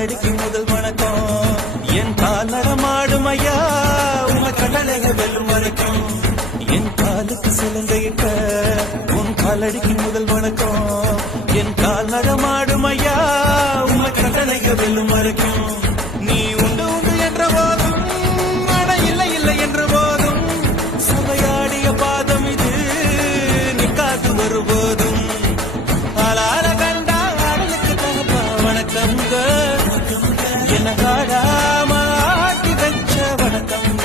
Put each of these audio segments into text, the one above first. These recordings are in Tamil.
காலடிக்கு முதல் வணக்கம். என் கால் நடமாடும் ஐயா உங்க கடலைக வெல்லும் வரைக்கும். என் காலுக்கு சிலங்கையிட்ட உன் காலடிக்கு முதல் வணக்கம். என் கால் நடமாடும் ஐயா உங்க கடலைக வெல்லும் வரைக்கும். நீ உண்டு உண்டு என்ற போதும் அட இல்லை இல்லை என்ற போதும் சபையாடிய பாதம் இது நிக்காது வருபோதும். ஆளால கண்டா ஆடலுக்கு தகப்பா வணக்கம்ங்க. என்ன காடாம ஆட்டி வச்ச வணக்கம்ங்க.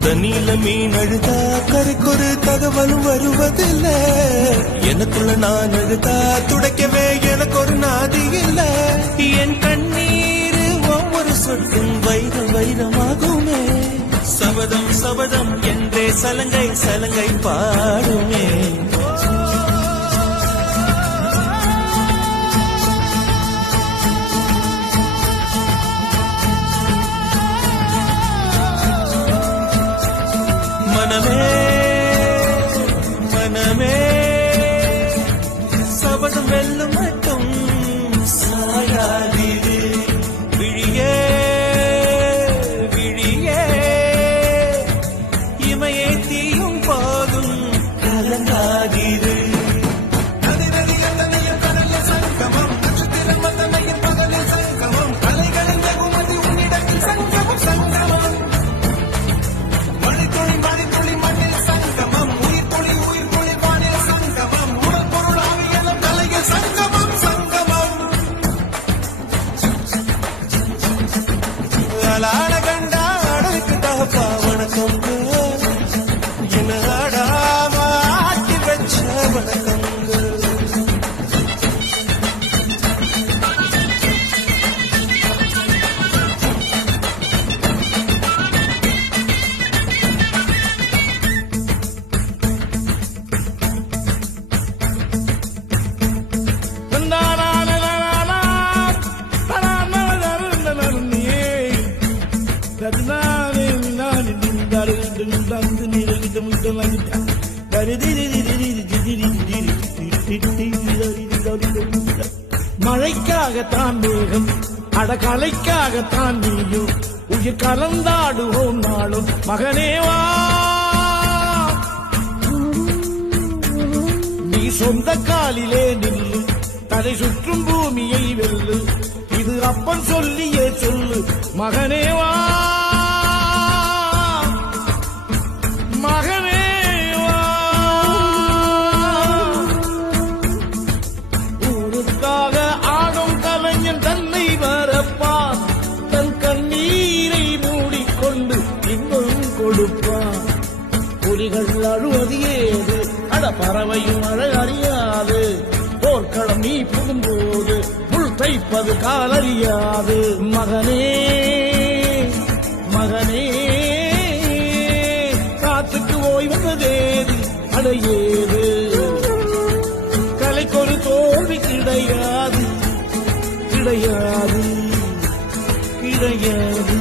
தண்ணியில மீன் அழுதா கரைக்கொரு தகவலும் வருவதில்ல. எனக்குள்ள நான் அழுதா துடைக்கவே எனக்கு ஒரு நாதி இல்ல. என் கண்ணீர் ஒவ்வொரு சொட்டும் வைரம் வைரமாகுமே. சபதம் சபதம் என்றே சலங்கை சலங்கை பாடுமே. மனமே மனமே சபதம் வெல்லும் மட்டும் சாயாதீரு. விழியே விழியே இமையை தீயும் போதும் கலங்காதீரு. ஆளான கண்டா ஆடலுக்கு தகப்பா வணக்கம். என்ன ஆடாம ஆட்டி வச்ச வணக்கம். மழைக்காகத்தான் மேகம் அடகலைக்காகத்தான் நீயும் உயிர் கலந்தாடுவோம் நாளும் மகனேவா. நீ சொந்த காலிலே நில்லு தலை சுற்றும் பூமியை வெல்லு. இது அப்பன் சொல்லியே சொல்லு மகனேவா மகனேவா. ஊருக்காக ஆடும் கலைஞன் தன்னை வரப்பான். தன் கண்ணீரை மூடிக்கொண்டு இன்னும் கொடுப்பான். புலிகள் அழுவது ஏது அட பறவையும் அழ அறியாது. போர்க்களம் நீ புகும்போது முள் தைப்பது காலறியாது. மகனே மகனே காத்துக்கு ஓய்வதேது அடையேது. கலைக்கொரு தோல்வி கிடையாது கிடையாது கிடையாது.